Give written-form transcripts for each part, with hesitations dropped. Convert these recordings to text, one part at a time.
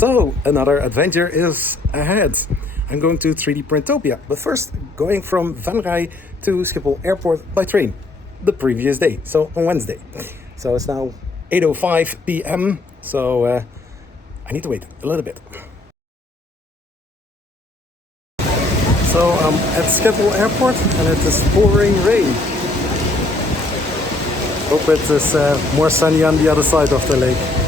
So, another adventure is ahead. I'm going to 3D Printopia, but first going from Van Rij to Schiphol Airport by train the previous day, so on Wednesday. So it's now 8:05 p.m., so I need to wait a little bit. So I'm at Schiphol Airport and it is pouring rain. Hope it is more sunny on the other side of the lake.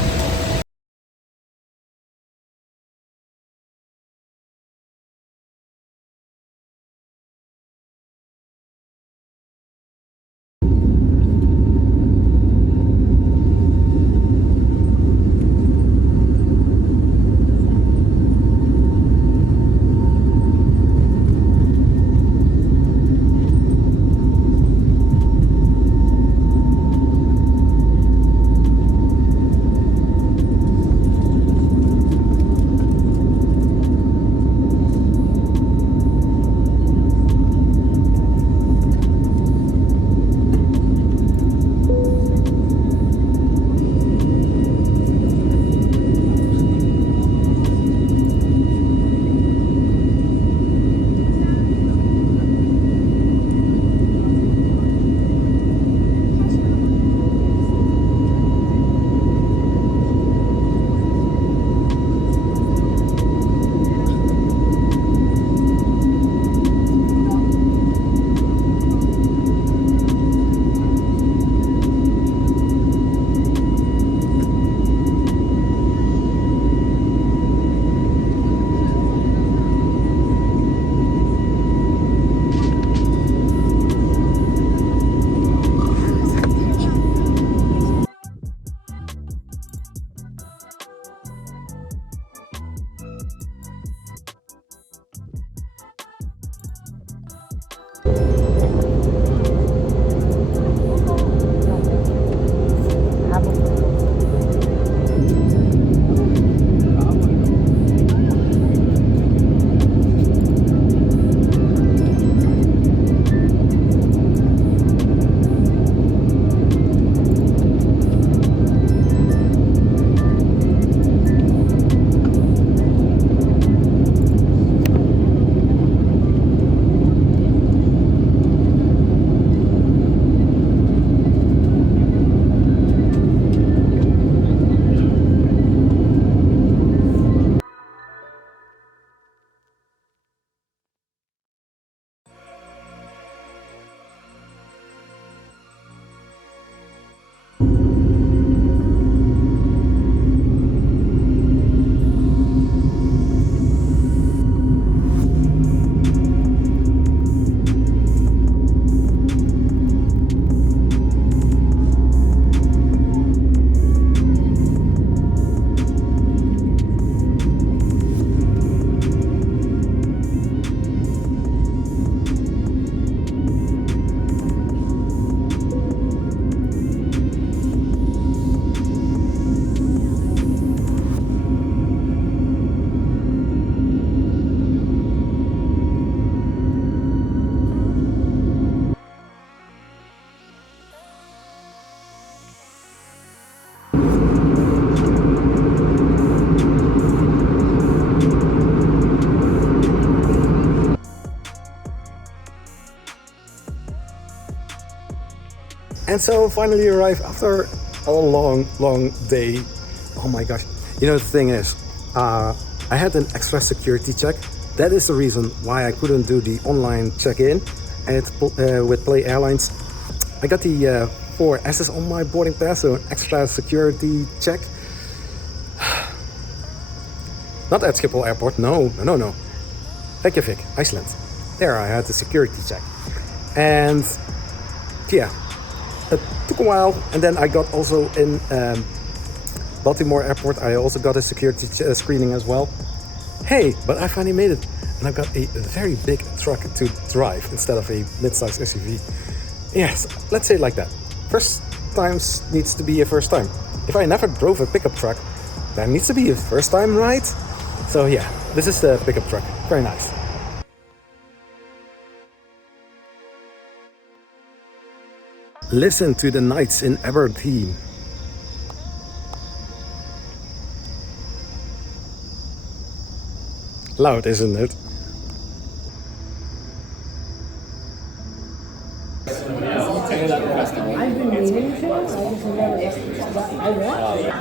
And so finally arrived after a long day. Oh my gosh. You know, the thing is, I had an extra security check. That is the reason why I couldn't do the online check-in with Play Airlines. I got the 4 S's on my boarding pass, so an extra security check. Not at Schiphol Airport, no. Reykjavik, Iceland. There I had the security check. And yeah, it took a while, and then I got also in Baltimore Airport, I also got a security screening as well. Hey, but I finally made it, and I've got a very big truck to drive instead of a mid-sized SUV. Yes, let's say it like that. First times needs to be a first time. If I never drove a pickup truck, that needs to be a first time, right? So yeah, this is the pickup truck. Very nice. Listen to the nights in Aberdeen. Loud, isn't it? I've been meaning to. I just never. I want.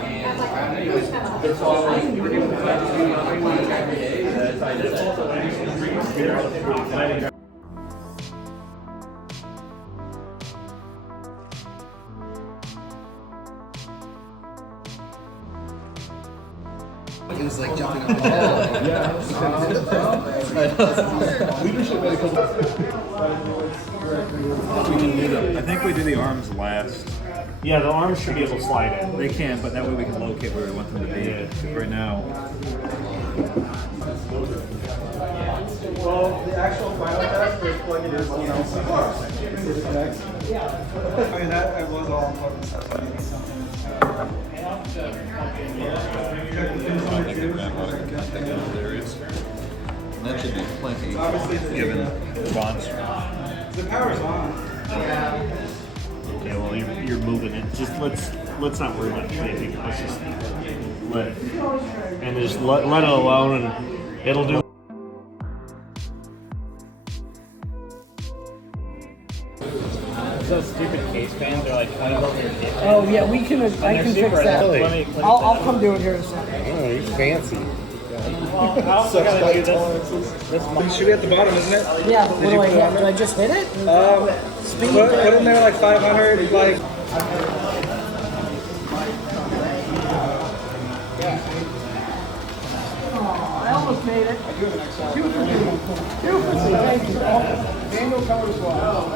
It was like jumping on the I think we do the arms last. Yeah, the arms should be able to slide in. They can, but that way we can locate where we want them to be. Right now, Well, the actual final test is plug it in someone else's. I mean, that was all on purpose. That's maybe something. That should be plenty. Obviously, given the bonds. the power's on. Okay, well you're moving it. Just let's not worry about shaping. Let's just let it and just let it alone, and it'll do. Those stupid case fans are like $20. Oh yeah, we can. I can fix that. Really? I'll come do it here in a second. Oh, he's fancy. Should be at the bottom, isn't it? Yeah, but what do I hit? Did I just hit it? Put in there like 500, like. I almost made it. Thank you. Daniel covered as well.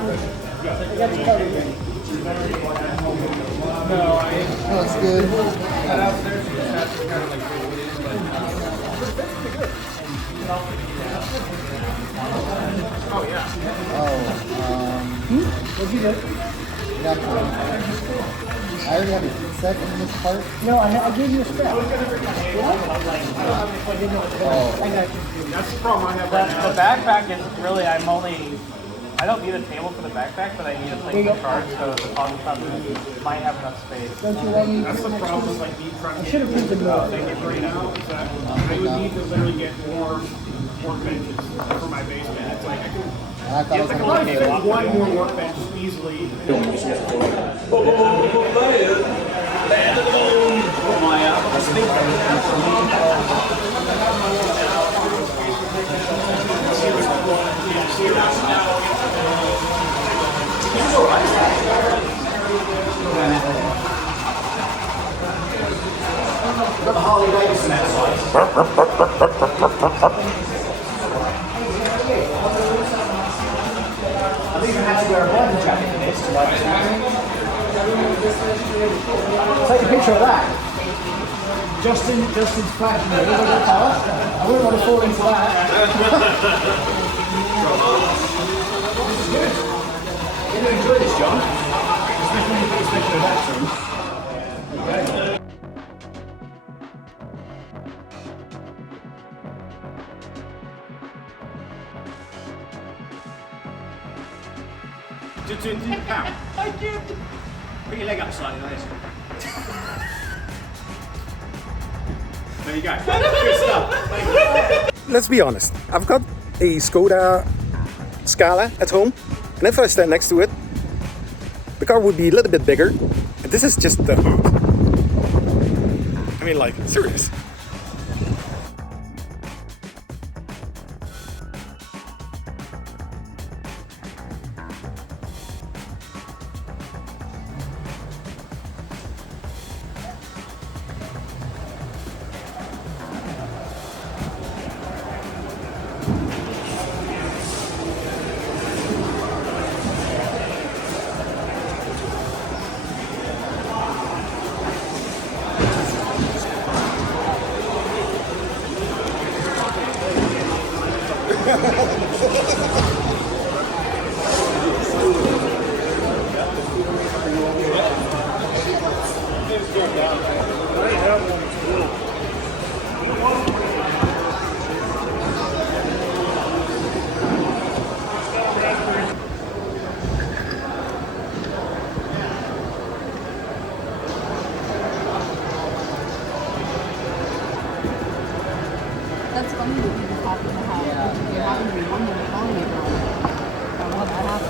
I got you covered. That's good. What'd you do? I already have a set in this part. No, I gave you a strap. I got you. That's the problem I have right now. The backpack is really, I don't need a table for the backpack, but I need a place to charge, so the bottom top might have enough space. Don't you let me? That's the problem with like deep front. I should have printed more. Right now, is that I would need to literally get more workbenches for my basement. It's like I can. I thought it was I can gonna probably fit one more workbench easily. Take a picture of that. Justin's flashing me. I wouldn't want to fall into that. You're going to enjoy this, John. Especially in that room. Okay. I did. Bring your leg up slightly like this. There you go. Good stuff. Let's be honest. I've got a Skoda Scala at home, and if I stand next to it, the car would be a little bit bigger. And this is just the hood. I mean, like, serious.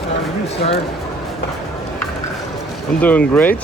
How are you, sir? I'm doing great.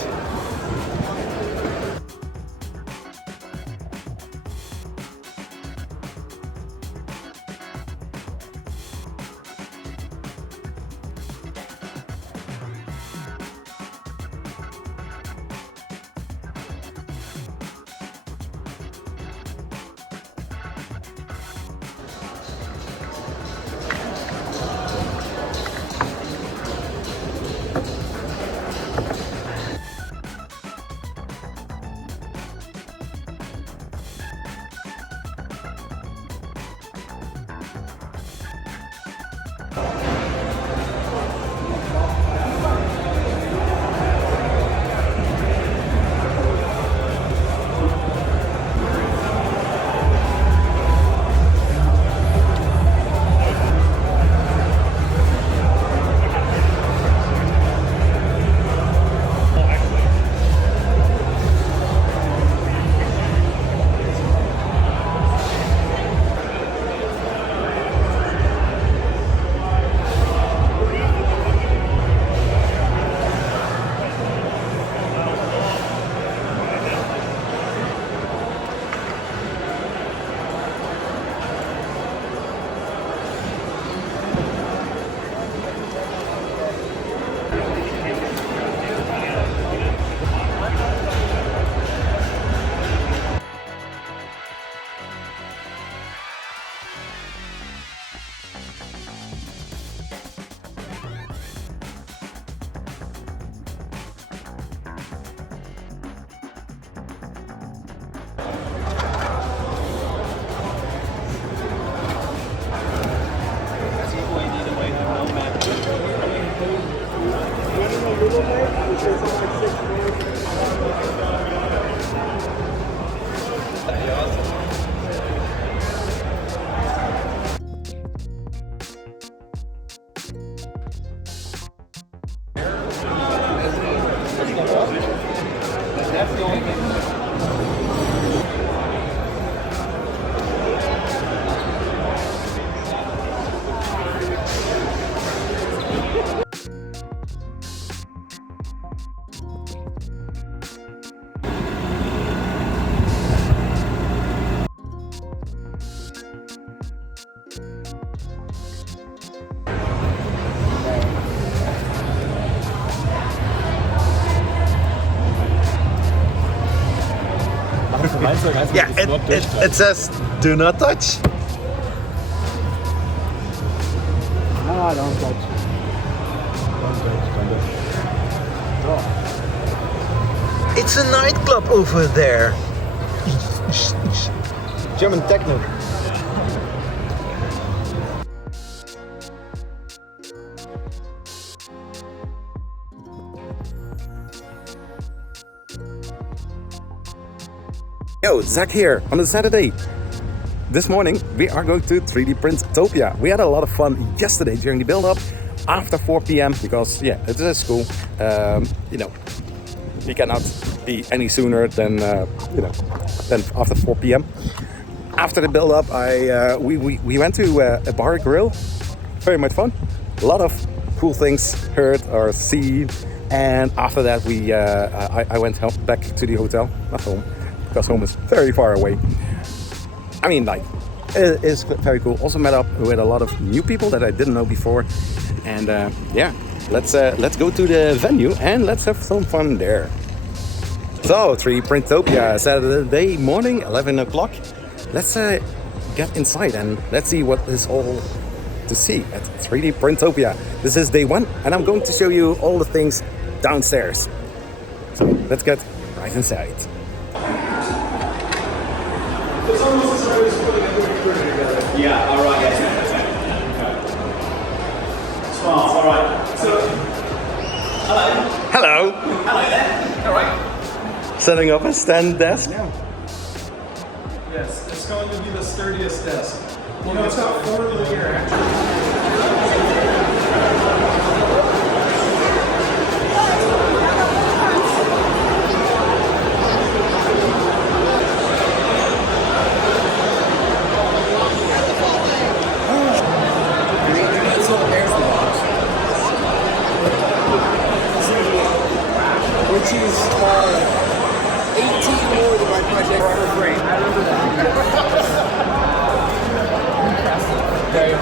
Yeah, it says do not touch. No, don't touch. Don't touch, kind of. It's a nightclub over there. German techno. Yo, Zach here on a Saturday. This morning we are going to 3D Printopia. We had a lot of fun yesterday during the build-up after 4 p.m. because yeah, it is a school. You know, we cannot be any sooner than than after 4 p.m. After the build-up, we went to a bar grill. Very much fun. A lot of cool things heard or seen. And after that, I went back to the hotel, not home, because home is very far away. I mean, like, it is very cool. Also met up with a lot of new people that I didn't know before. And yeah, let's go to the venue and let's have some fun there. So, 3D Printopia, Saturday morning, 11 o'clock. Let's get inside and let's see what is all to see at 3D Printopia. This is day one and I'm going to show you all the things downstairs. So, let's get right inside. It's almost as always putting a good crew together. Yeah, alright, yes, Smart, alright. So, hello. Hello. Hello there. Alright. Setting up a stand desk. Yes, it's going to be the sturdiest desk. You know, it's got 4 linear actually. which is 18 more than my project for free. I remember that.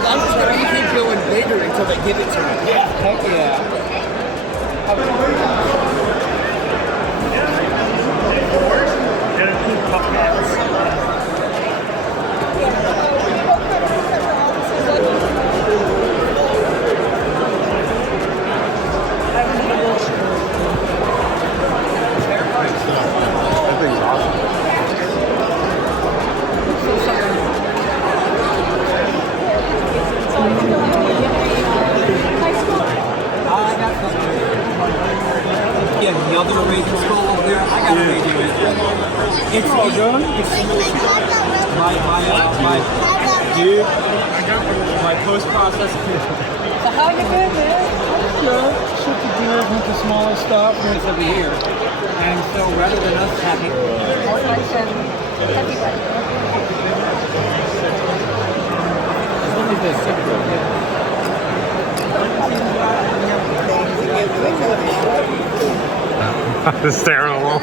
I'm just going to keep going bigger until they give it to me. Yeah. Heck yeah. That thing's awesome. Yeah, the other original skull over there, I gotta redo it. It's all good. Dude, my post-processing. So how you been, man? Good. Ship the gears with the smaller stuff when it's over here. And so rather than us having look at this. Just staring at the wall.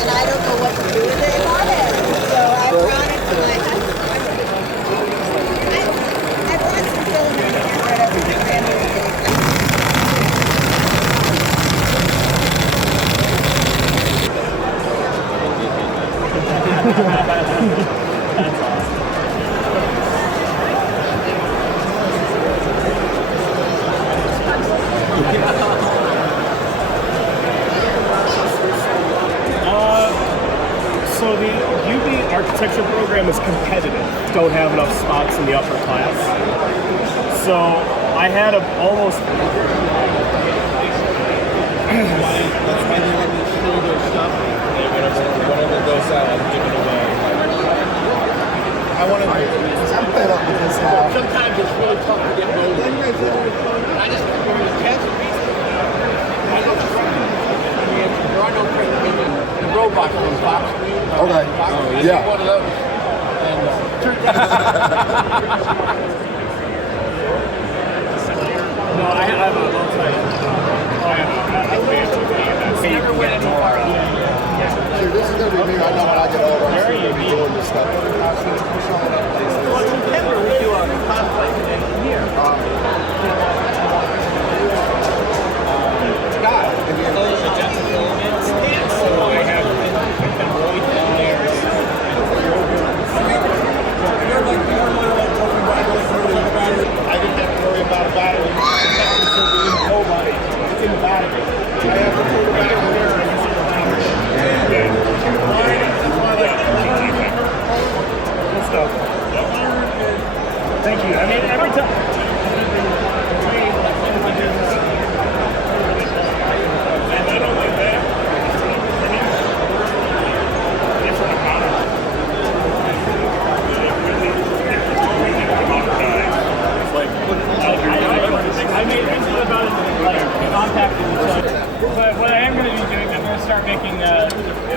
And I don't know what to do with it in my head. So I brought it to my husband. I brought some filament and got rid of everything. That's awesome. So the UB architecture program is competitive. Don't have enough spots in the upper class. So I had almost. That's why they let me show their stuff. Whatever goes out, I'm giving away. I want to. I'm fed up with this now. Sometimes it's really tough to get rolling. I just catch a piece. I don't there are no the robots from Fox. Okay. Yeah. One of those. And No, I have a website. never went any farther. Dude, this is going to be me. I know when I get older, I'm still going to be doing this stuff. Well, in Denver, we do a conflict here. God, those are just filaments. So I have them really thin layers. I didn't have to worry about a battery. Protection for the nobody. It's in the battery. I have to put the battery there and use the battery. That's why I like good stuff. Thank you. I mean, every time. I made things about it like compacted. But what I am going to be doing, I'm going to start making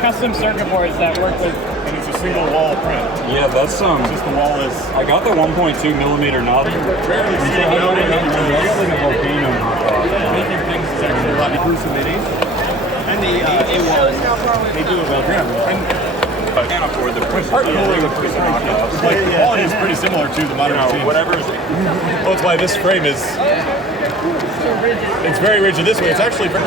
custom circuit boards that work with. And it's a single wall print. Yeah, that's Just the wall is. I got the 1.2 millimeter knob. I got like a volcano. Making things is actually a lot inclusive minis. And the A1. They do it well. I can't afford the prison. Like the quality is pretty similar to the modern machine. Whatever. Well, that's why this frame is. It's very rigid this way. It's actually very.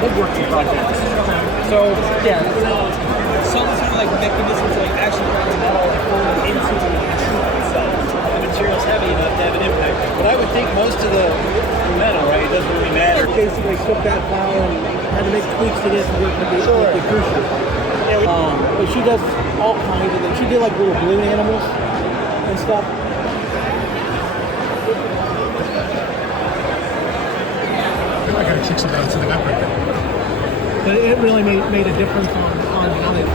woodworking projects. So yeah, some kind of like mechanism to like actually bring the metal into the machine itself. took that file and had to make tweaks to this to work with the acoustic. But she does all kinds of things. She did like little balloon animals and stuff. I gotta kick some out to the gut right there. But it really made a difference on how they.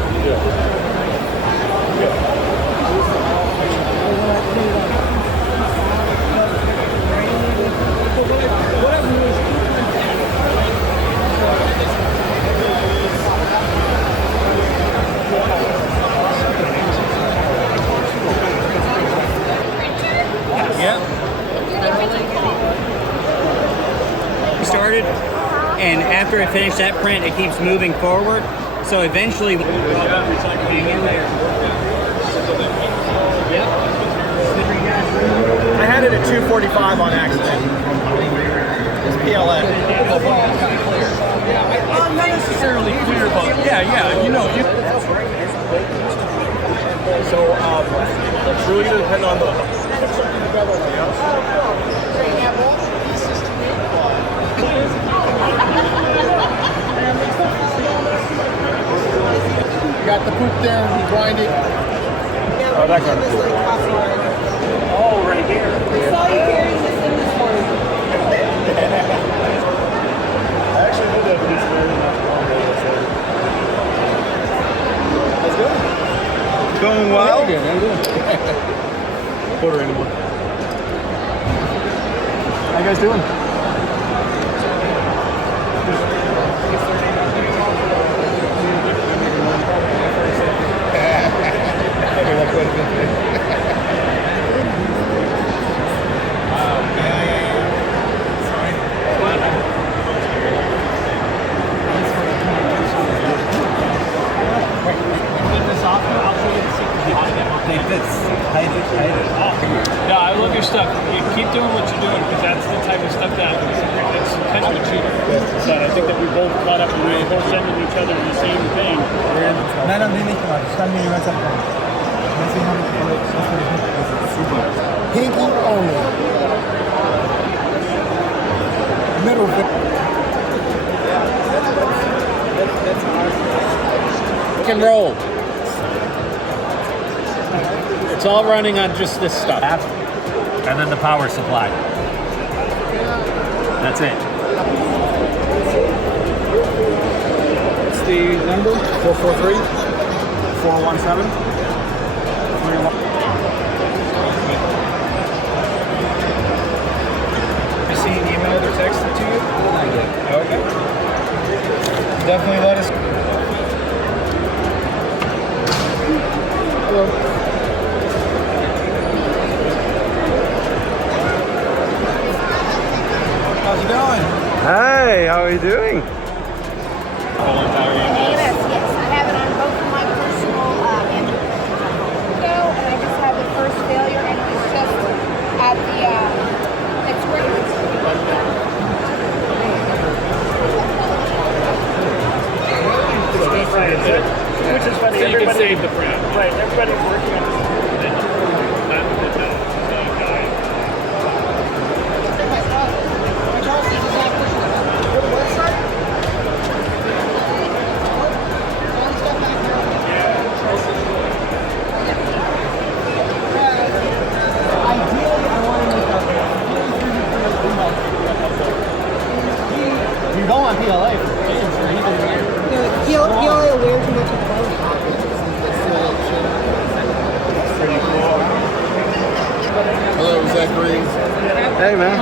Started, and after I finish that print, it keeps moving forward. So eventually, hang in there. Yep. I had it at 245 on accident. It's PLN. Not necessarily clear, but yeah, you know. So it's really going to depend on the. Got the poop there, we grind it. Oh, that kind of cool. Oh, right here. I saw you carrying this in this morning. I actually did that piece very much longer. That's good. Going well. Quarter anymore. How you guys doing? No, I love your stuff. You keep doing what you're doing because that's the type of stuff that's potentially cheating. So I think that we both caught up and we were both sending each other the same thing. Pinky only. Middle finger. Rock and roll. It's all running on just this stuff. And then the power supply. That's it. What's the number? 443 417 You see an email or text it to you? I did. Okay. Definitely let us. Hello. How's it going? Hey, how are you doing? AMS, yes. I have it on both of my personal and I just had the first failure, and it was just at the it's where Which is funny. So you can save the print. Right. Everybody's working on this. You go on PLA for you only aware too much of the phone. pretty cool. Hello, Zachary. Hey, man.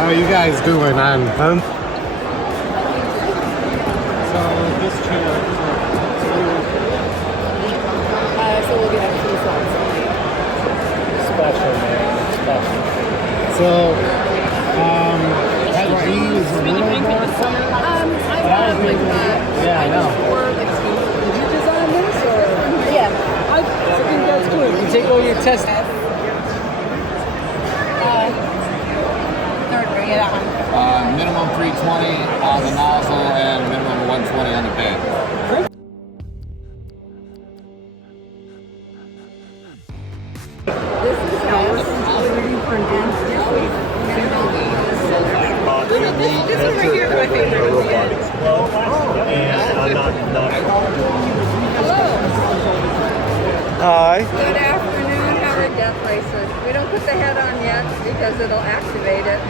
How are you guys doing on Hunt? So this chair. So we'll get a few songs. Special, man. Special. So Test. Third grade. Minimum 320 on the nozzle and minimum 120 on the bed. This is ours. 3D printed. This one right here is my favorite. Hello. Hi. Good afternoon. How are death races? We don't put the head on yet because it'll activate it.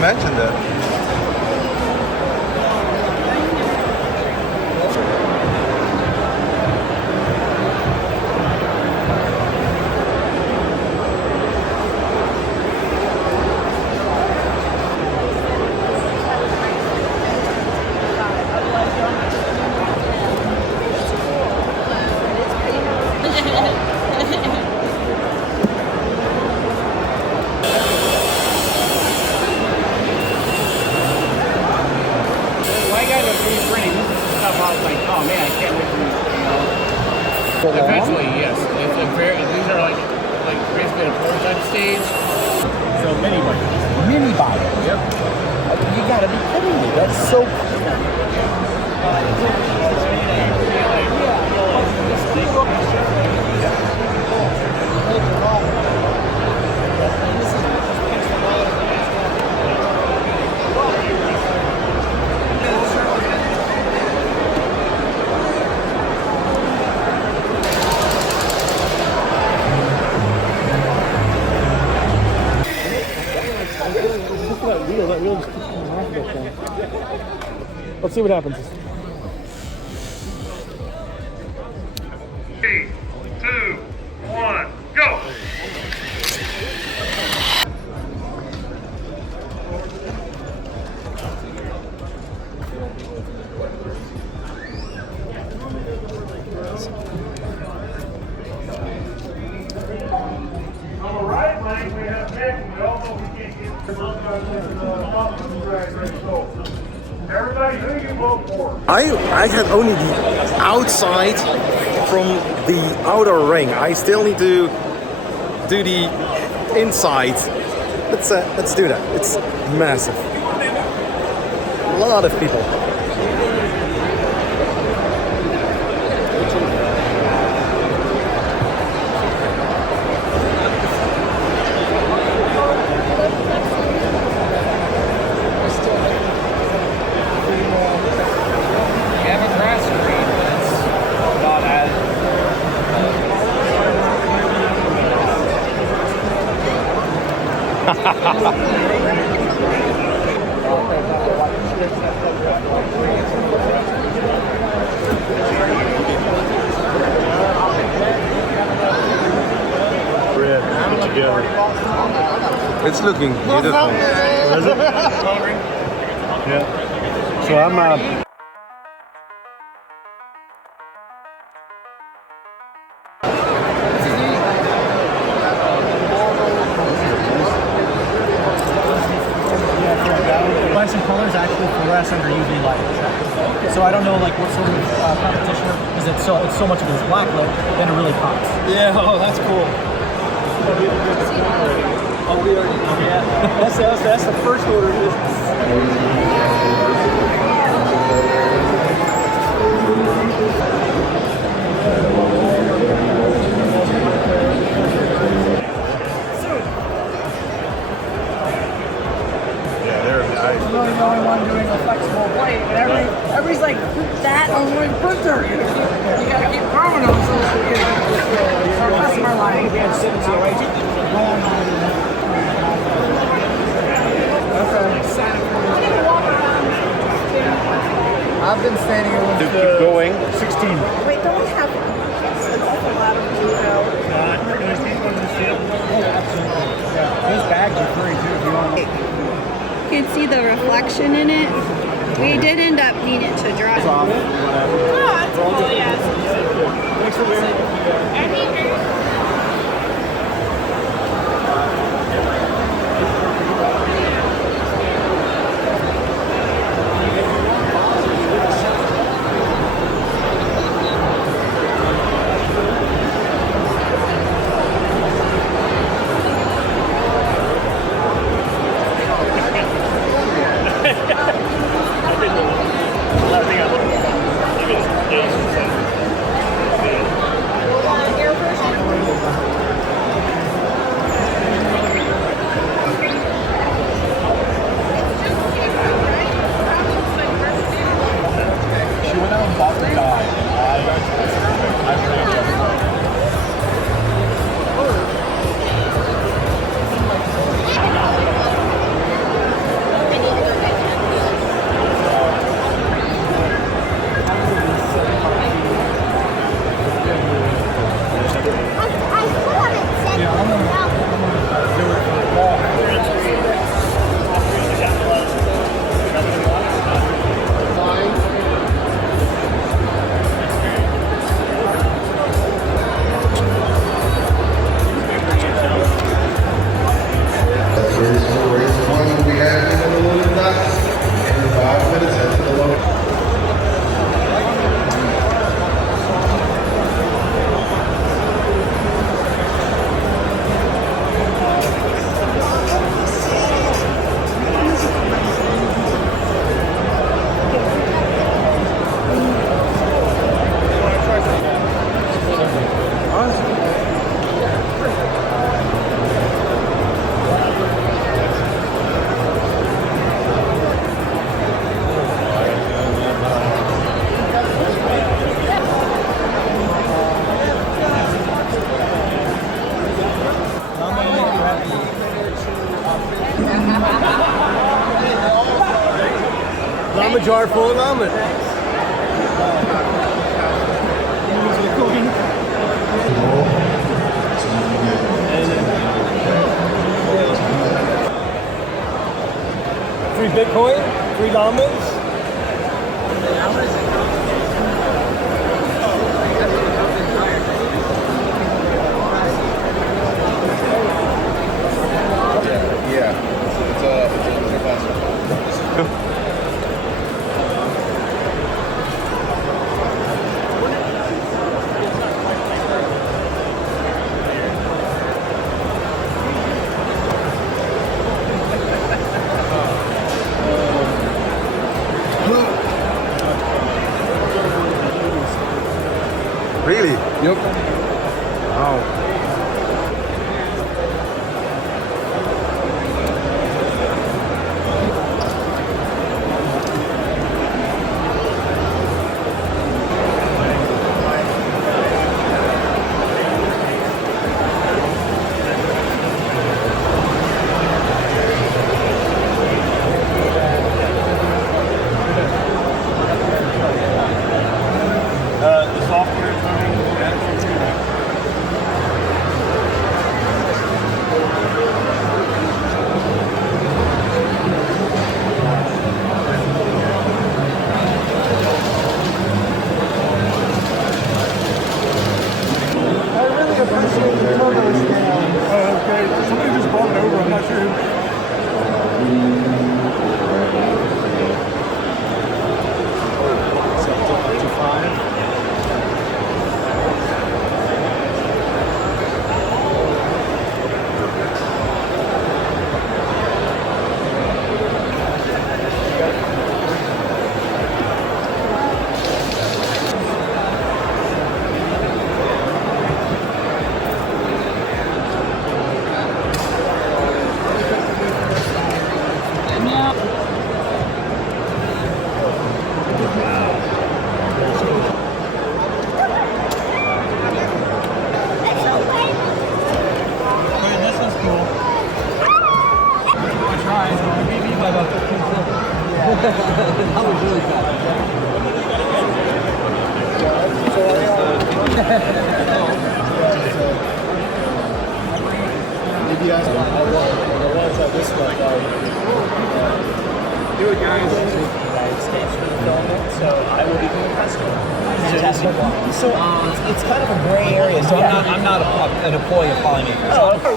Mentioned it. Eventually, yes. These are like basically a prototype stage. So mini bike. Mini bike. Yep. You gotta be kidding me. That's so cool. That wheel just keeps coming off that thing. Let's see what happens. 3, 2, 1, go! On the right lane, we have Nick. We all know we can't get everybody, who you vote for? I had only the outside from the outer ring. I still need to do the inside. Let's do that. It's massive. A lot of people. It's looking beautiful. Is it? Yeah. So I'm Some colors actually fluoresce under UV light. So I don't know like what sort of competition is it. So much of it is black lit, then it really pops. yeah. Oh, that's cool. Oh, we already. Yeah. That's the first order of business. I'm really the only one doing a flexible blade, and everybody's like, put that on one printer. You gotta keep growing them so that we can our customer line can sit and see right. I've been standing here with keep going. 16. Wait, don't we have an awful lot of judo? Those bags are free too if you want. You can see the reflection in it. We did end up needing to dry. Off, Oh, that's cool, yes. Thanks for being. a jar full of almonds. Free Bitcoin, free almonds. Yeah. It's a classic. Really? Yep. Wow. The software is running. I really appreciate the turbo stand. Oh, okay. Somebody just brought it over. I'm not sure who. This one's cool. I tried. We beat by about 15 seconds. That was really fast. Maybe I want this one. Do it, guys. United States for the film, so I will be doing custom. So it's kind of a gray area. So I'm not an employee of Polymakers. Oh, okay.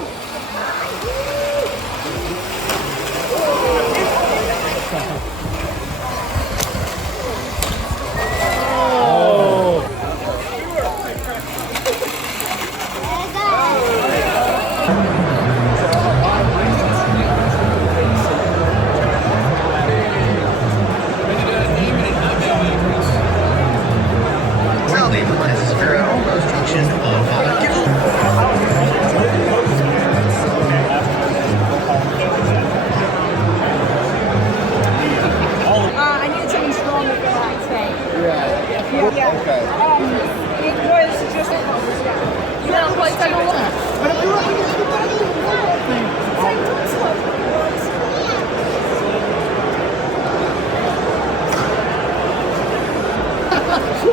I needed something stronger for that today. Yeah. Okay. It was just you know, like take a look. But if you look at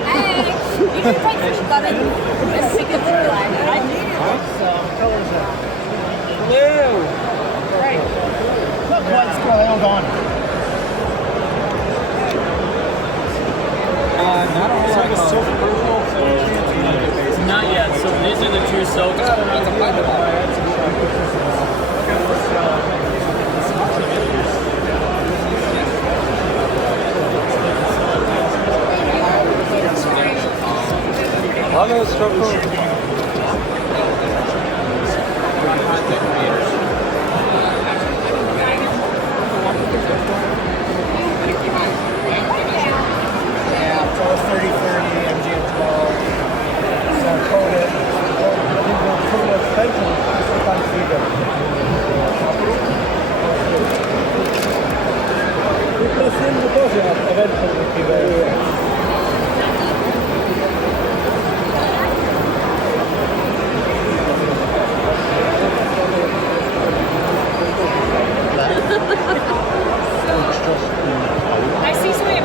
Hey, you should take this button and stick it through like I need it. Colors are blue. Right. Look, what's going on? Not a whole lot of silk purple. Not yet. So these are the true silks. I know it's purple. Yeah, so it's 30, 30, MGM 12. So Coda, Coda Spencer, sometimes see them. Because in the dojo, eventually, I see something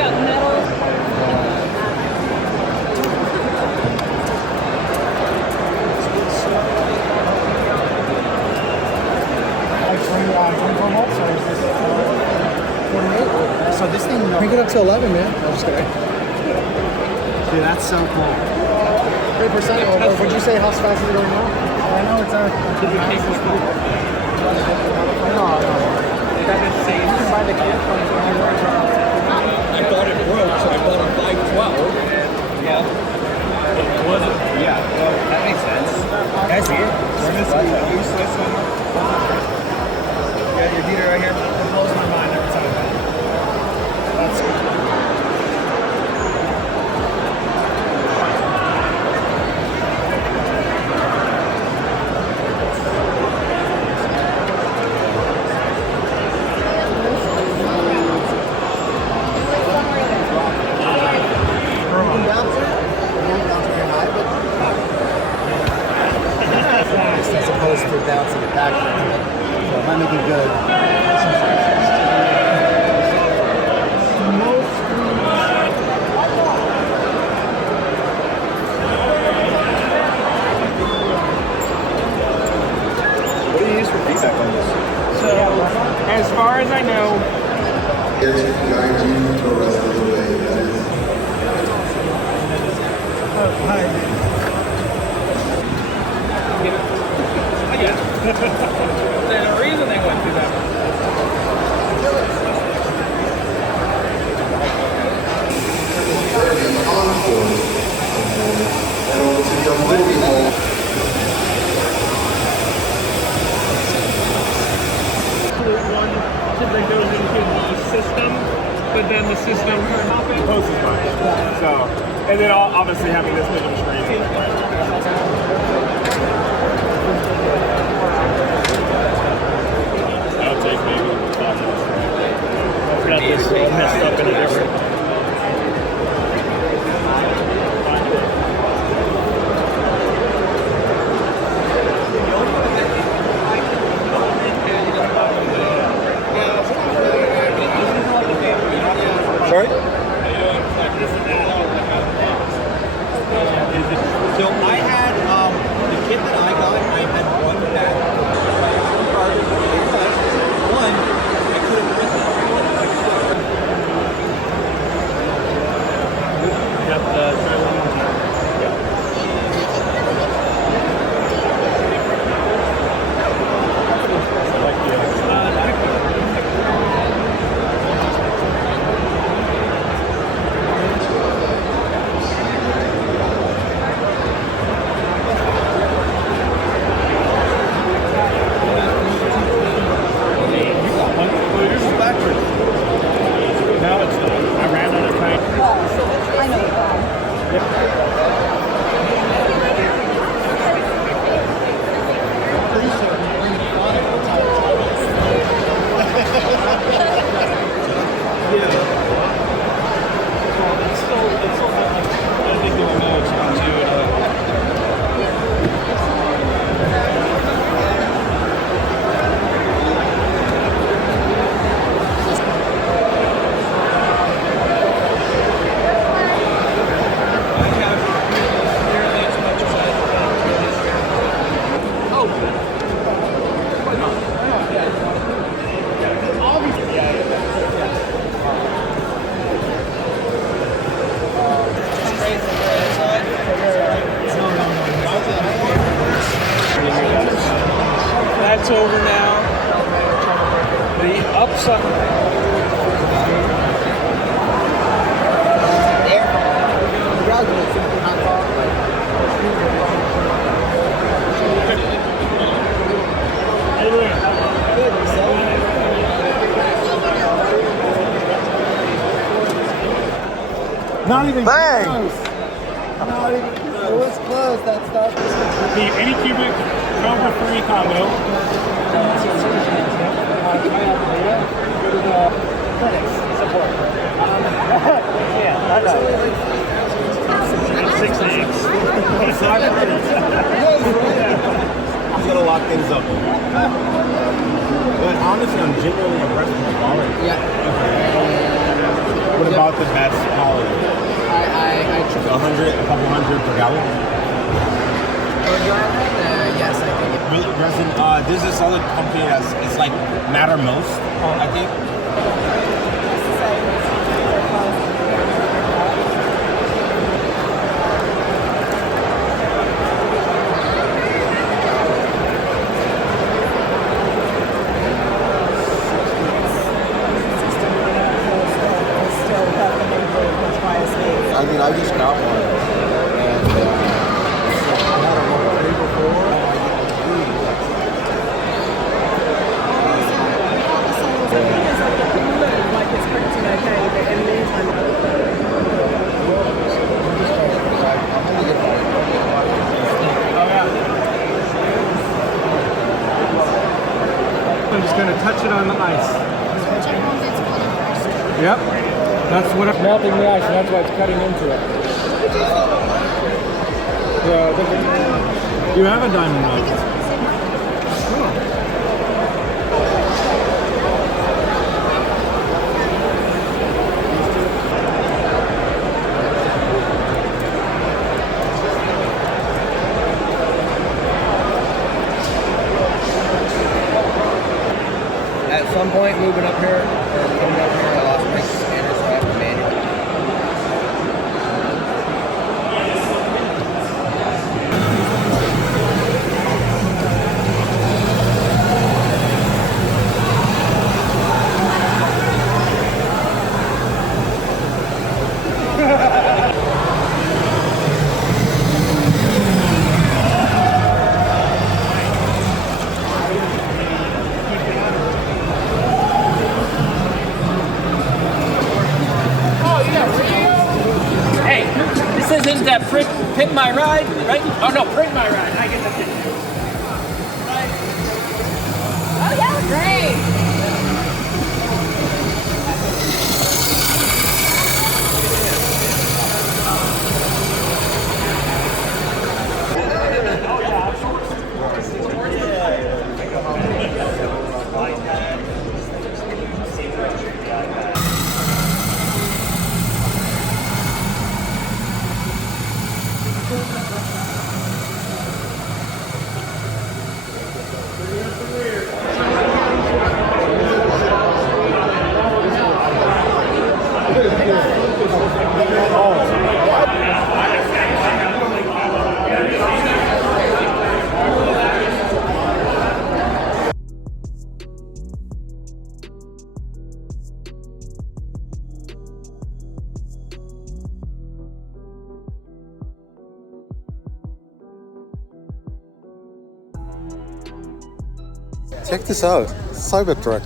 Crank it up to 11, man. I'm just kidding. Dude, that's so cool. 3% over. Would you say how fast is it going now? I know it's out. No. That is safe. You can buy the kit from I thought it broke, so I bought a 512. Yeah. It wasn't. Yeah. Well, that makes sense. Can I see it? Useless one. Yeah, your heater right here. It blows my mind every time. That's as opposed to bouncing it back. So it might make it good. What do you use for feedback on this? So, as far as I know, there's a reason they went through that. One that goes into the system, but then the system Close as much. So, and then obviously having this big of a screen. That'll take maybe 5 minutes. I've got this all messed up in a different. Sorry? So I had the kit that I got. I had one that one I could have written. Got the Now it's done. I ran out of time. I know that. That's over now. The upside. How you doing? Not even Bang! close. Not even close. It was close, that stuff. The 80 cubic Cobra 3 combo. Six eggs. I'm gonna lock things up. But honestly, I'm genuinely impressed with the quality. Yeah. What about the best quality? I A couple hundred per gallon? yes, I think. Resin, this is another company that's, it's like Matter Most, I think. got one. And I had a one day before. I'm just gonna touch it on the ice. Yep. That's what I'm melting the ice, and that's why it's cutting into it. You have a diamond knife. At some point, moving up here, or coming up here, I lost my scanner, so I have to manually. Hey, this isn't that print my ride, right? Oh no, print my ride. I get the pin. Oh yeah, great. Check this out, Cybertruck.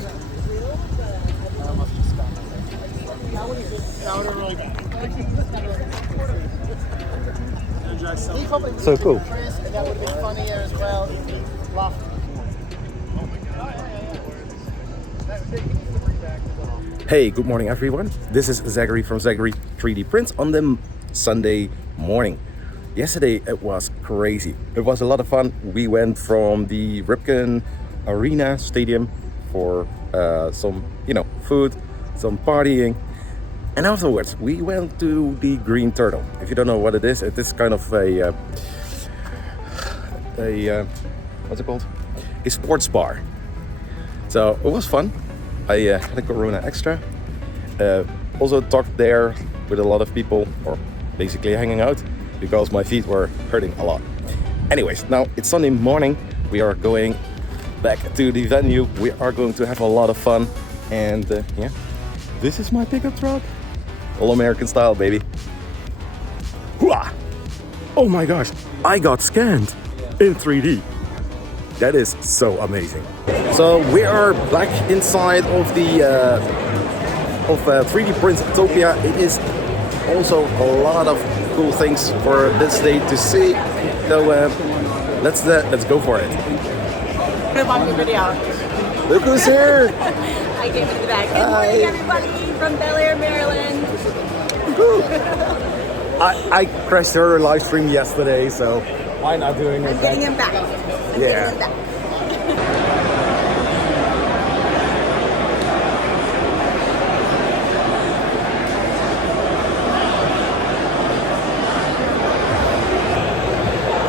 So cool. That would have been funny as well. Hey, good morning everyone. This is Zachary from Zachary 3D Prints on the Sunday morning. Yesterday it was crazy. It was a lot of fun. We went from the Ripken Arena Stadium for some, food, some partying. And afterwards we went to the Green Turtle. If you don't know what it is kind of a what's it called? A sports bar. So it was fun. I had a Corona Extra. Also talked there with a lot of people, or basically hanging out, because my feet were hurting a lot. Anyways, now it's Sunday morning. We are going back to the venue. We are going to have a lot of fun. And yeah, this is my pickup truck. All American style, baby. Hooah! Oh my gosh, I got scanned in 3D. That is so amazing. So we are back inside of the 3D Printopia. It is also a lot of cool things for this day to see. So let's go for it. I'm on your video. Look who's here! I came into the back. Good morning, everybody from Bel Air, Maryland. I crashed her live stream yesterday, so why not doing it? I'm getting him back. Yeah.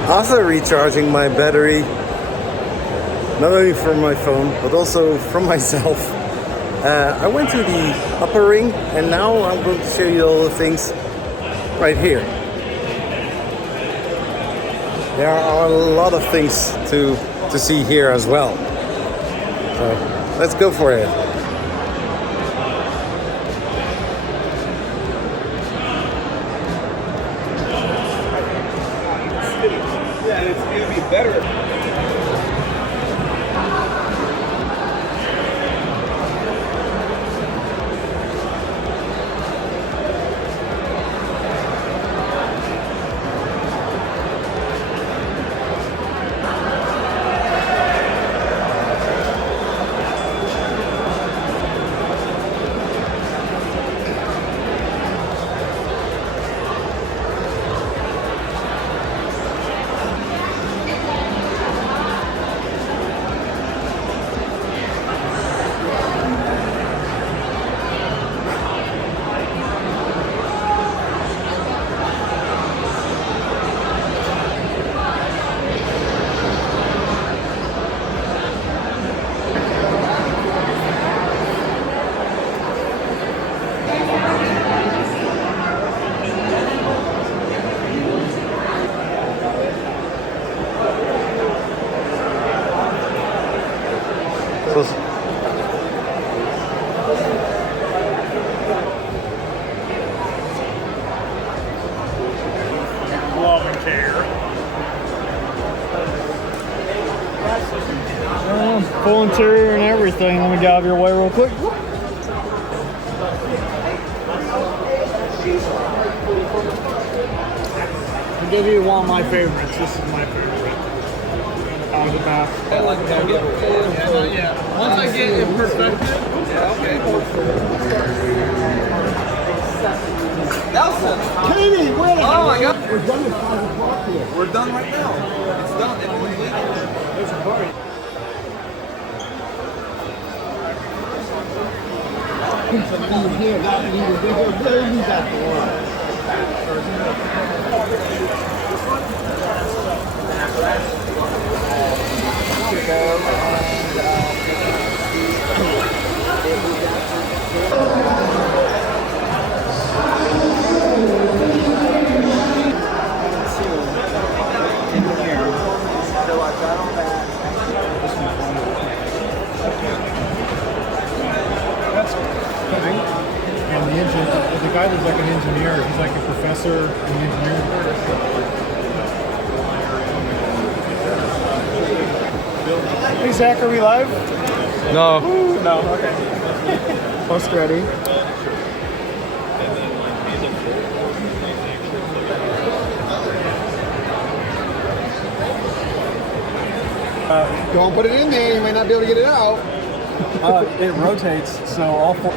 Also recharging my battery, not only from my phone, but also from myself. I went to the upper ring, and now I'm going to show you all the things right here. There are a lot of things to see here as well. So let's go for it. better. Love and care. Full interior and everything. Let me get out of your way real quick. I'll give you one of my favorites. This is my favorite. Out of the bath. Once I get it perfected, Nelson! Katie, wait! Oh my God! We're done at 5 o'clock here. We're done right now. It's done. It's completed. There's a party. Here, not even bigger. There you got the one. That's coming. And the guy that's like an engineer, he's like a professor in engineering. Hey Zach, are we live? No. Ooh, no, okay. Post ready. Don't put it in there. You might not be able to get it out. It rotates, so all four.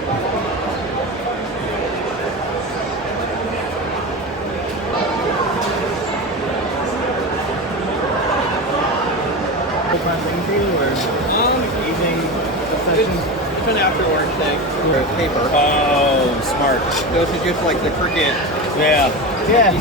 Evening sessions. It's an after work thing. Paper. Oh, smart. Those are just like the cricket. Yeah. Yeah.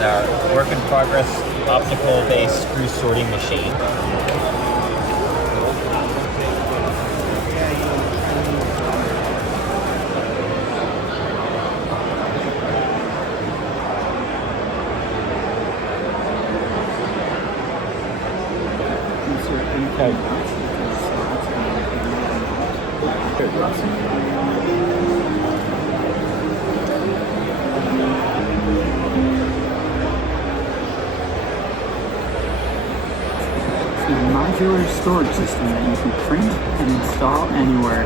our work in progress optical based screw sorting machine. It's a modular storage system that you can print and install anywhere.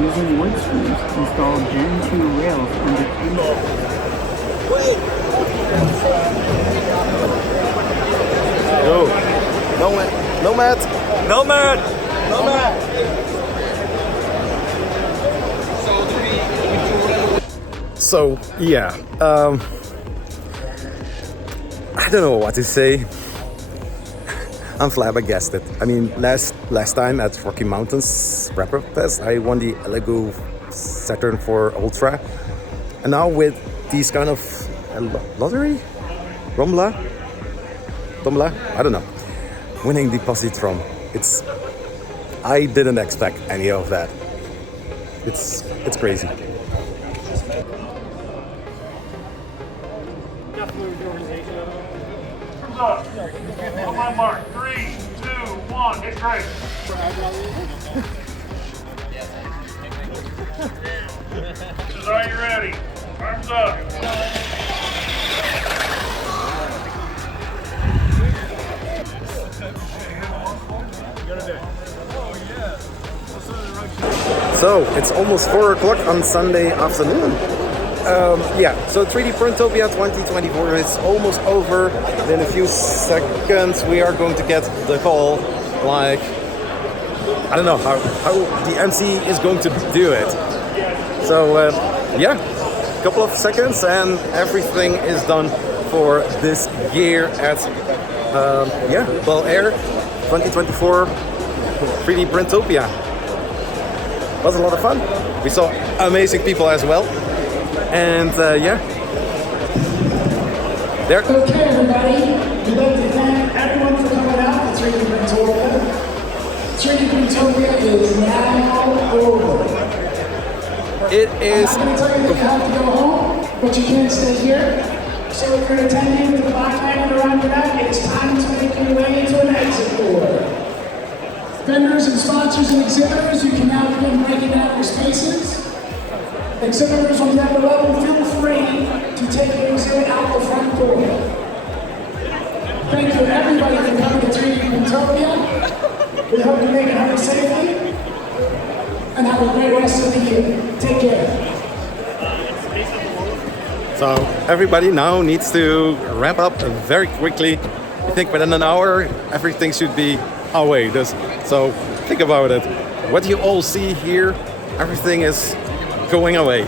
Using wood screws, install Gen 2 rails under Go. No mat. No mat. No mat. No mat. So yeah, I don't know what to say. I'm flabbergasted. I mean, last time at Rocky Mountains Wrap-Up Fest, I won the Lego Saturn 4 Ultra, and now with these kind of lottery, Tombola, I don't know, winning the positron. I didn't expect any of that. It's crazy. On my mark, 3, 2, 1, hit straight. Are you ready? Arms up. So it's almost 4 o'clock on Sunday afternoon. Yeah, so 3D Printopia 2024 is almost over. In a few seconds we are going to get the call. Like, I don't know how the MC is going to do it. So yeah, a couple of seconds and everything is done for this year at yeah, Bel Air 2024 3D Printopia. It was a lot of fun. We saw amazing people as well. And yeah, there. Okay, everybody. We'd like to thank everyone for coming out to 3D Printopia. 3D Printopia is now over. It is. I'm not going to tell you that you have to go home, but you can stay here. So if you're attending to the black magnet around your neck, it's time to make your way into an exit door. Vendors and sponsors and exhibitors, you can now begin breaking out your spaces. Exhibitors on the upper level, feel free to take your exhibit out the front door. Thank you everybody for coming to 3D Printopia. We hope you make it home safely and have a great rest of the year. Take care. So everybody now needs to wrap up very quickly. I think within an hour everything should be away. So think about it. What you all see here, everything is going away.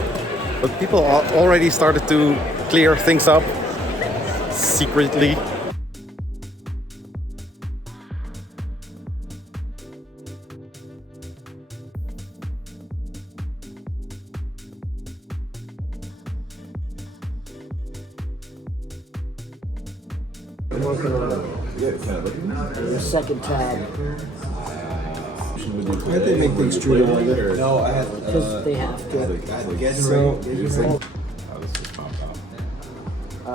But people already started to clear things up secretly. I'm working on the second tab. Why did they make things true to like that? No, I had because they have to.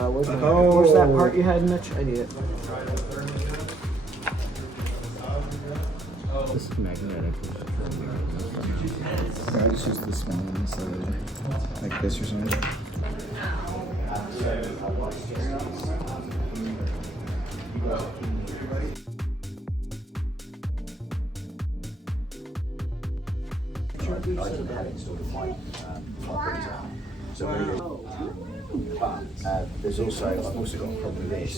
Where's that part you had, Mitch? I need it. This is magnetic. I just use this one on the side, like this or something. There's also, I've also got a problem with this.